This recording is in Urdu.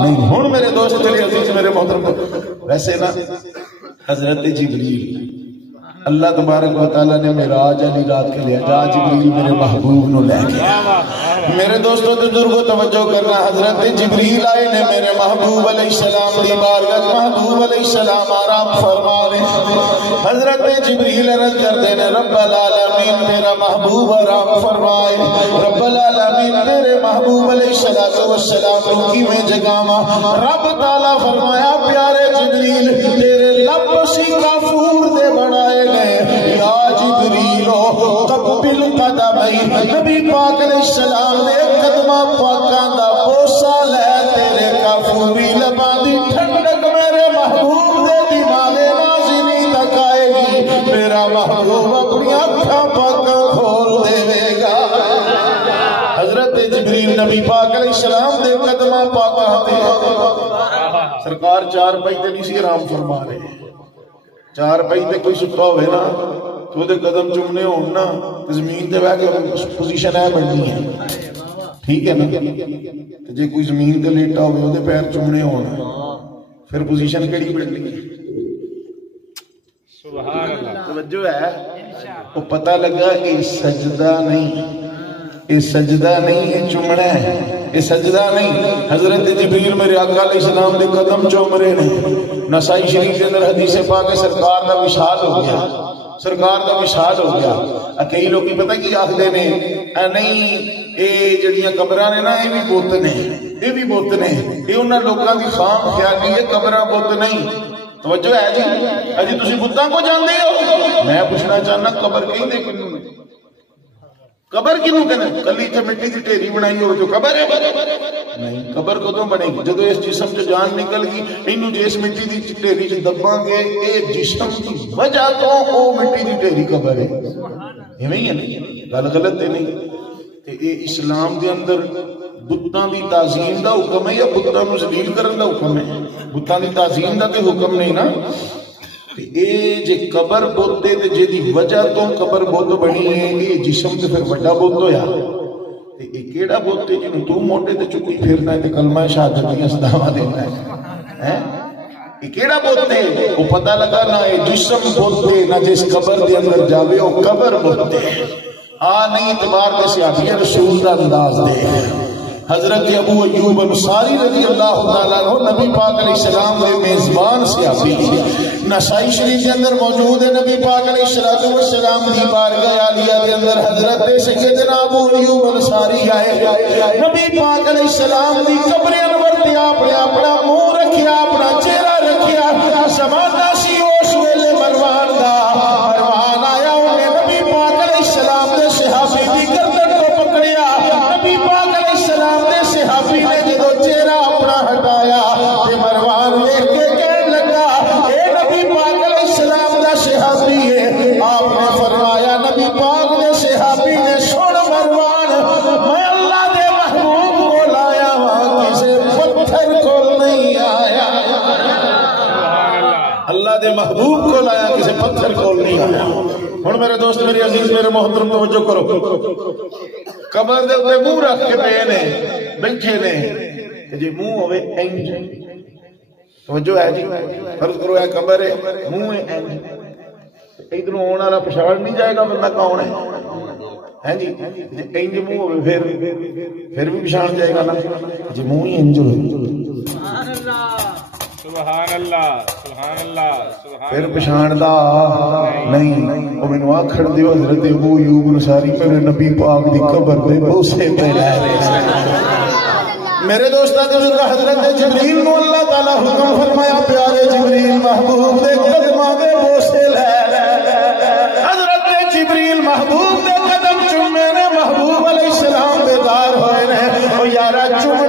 نہیں ہوں میرے دوست میرے عزیز میرے محترم ویسے نا حضرت جبریل اللہ تبارک و تعالیٰ نے معراج علی رات کے لیا جا جبریل میرے محبوب نو لے گیا میرے دوستوں بزرگوں توجہ کرنا حضرت جبریل آئے نے میرے محبوب علیہ السلام دی بارگاہ محبوب علیہ السلام آرام فرما رہے حضرت جبریل عرض کرتے ہیں رب العالمین تیرا محبوب آرام فرمائے رب العالمین تیرے محبوب علیہ السلام کو کی میں جگاما رب تعالیٰ فرمایا پیارے جبریل تیرے لب سی کافور دے بڑھائے یا جبریلو قبل قدمی نبی پاک علیہ السلام نے قدمہ پاکاں دا بوسا لے تیرے کافوری لباں دی ٹھنڈک میرے محبوب دے دماغ نازنی تک آئے گی میرا محبوب اپنی آنکھاں پاکاں کھول دے گا حضرت جبریل نبی پاک علیہ السلام دے قدمہ پاکاں دے سرکار چار پائی تے نہیں سی آرام فرما رہے چار پائی تے کوئی ستا ہوئے نا تو دے قدم چمنے ہونا زمین تے بیٹھ کے پوزیشن ہے بننی ہے ٹھیک ہے نا جے کوئی زمین تے لیٹا ہوئے وہ دے پیر چمنے ہونا پھر پوزیشن کیڑی بننی ہے سبحان اللہ توجہ ہے وہ پتہ لگا کہ سجدہ نہیں یہ سجدہ نہیں یہ چمڑا ہے یہ سجدہ نہیں حضرت جبریل میرے آقا علیہ السلام دے قدم چوم رہے ہیں نسائی شریف کے اندر حدیث پاک سرکار دا وشال ہو گیا سرکار دا وشال ہو گیا کئی لوگ پتہ کی آخدے نے نہیں اے جڑیاں قبراں نے نا یہ بھی بت نے یہ بھی بت نے یہ انہاں لوکاں دی خام خیالی ہے قبراں بت نہیں توجہ ہے جی اجی تسی بتاں کو جاندے ہو میں پوچھنا چاہنا قبر کہیں دے کنوں قبر کیوں کہنا کلی تے مٹی کی ڈھیری بنائی ہو جو قبر ہے نہیں قبر کدوں بنے گی جدو اس جسم سے جان نکل گئی اینو جس مٹی دی ڈھیری چ دباں گے اے جسم کی وجہ تو او مٹی دی ڈھیری قبر ہے ایویں ہی ہے نہیں گل غلط ہے نہیں تے اے اسلام دے اندر بتاں دی تعظیم دا حکم ہے یا بتاں نو ذلیل کرن دا حکم ہے بتاں دی تعظیم دا تے حکم نہیں نا اے جے قبر بت دے تے جے دی وجہ تو قبر بت بنی ہے اے جسم تے پھر بڑا بت ہویا تے اے کیڑا بت ہے جنوں تو موٹے تے چکی پھرنا ہے تے کلمہ شہادت دی صداواں دیندا ہے اے کیڑا بت ہے او پتہ لگا نہ اے جسم بت ہے نہ جس قبر دے اندر جاوے او قبر بت ہے نہیں اعتبار تے صحابی رسول دا انداز دے حضرت ابو ایوب انصاری رضی اللہ تعالیٰ عنہ نبی پاک علیہ السلام کے میزبان صحابی نسائی شریف کے اندر موجود ہے نبی پاک علیہ السلام دی بارگاہ عالیہ کے اندر حضرت سیدنا ابو ایوب انصاری آئے نبی پاک علیہ السلام دی قبر انور تے آپ نے اپنا منہ رکھیا اپنا چہرہ رکھیا زمانہ سی اس ویلے مروان دا مروان آیا انہیں نبی پاک علیہ السلام دے صحابی دی گردن کو پکڑیا نبی پاک علیہ السلام دے صحابی نے جدو چہرہ اپنا ہٹایا تے مروان دیکھ کے کہنے لگا اے نبی پاک علیہ السلام دا صحابی ہے آپ نے فرمایا نبی پاک دے صحابی نے سن مروان میں اللہ دے محبوب کو لایا وہاں کسے پتھر کو نہیں آیا اللہ دے محبوب کو لایا کسے پتھر کو نہیں آیا ہن میرے دوست میری عزیز میرے محترم توجہ کرو قبر دے اوپر منہ رکھ کے پے نے بیٹھے نے جی منہ ہوے انج توجہ ہے جی فرض کرو ہے قبر ہے منہ ہے انج ادھروں آنے والا پچھاڑ نہیں جائے گا بندہ کون ہے جی انج منہ ہوے پھر بھی پچھاڑ جائے گا نا جی منہ ہی انج ہوے سبحان اللہ سبحان اللہ پھر پچھاڑدا نہیں او مینوں آکھڑ دیو حضرت ابو ایوب انصاری میرے نبی پاک دی قبر دے بوسے تے لے رہے میرے دوستاں حضرت جبریل نو اللہ تعالی حکم فرمایا پیارے جبریل محبوب دے قدماں دے بوسے لے حضرت جبریل محبوب دے قدم چومے نے محبوب علیہ السلام بیدار ہوئے نے او یارا چوم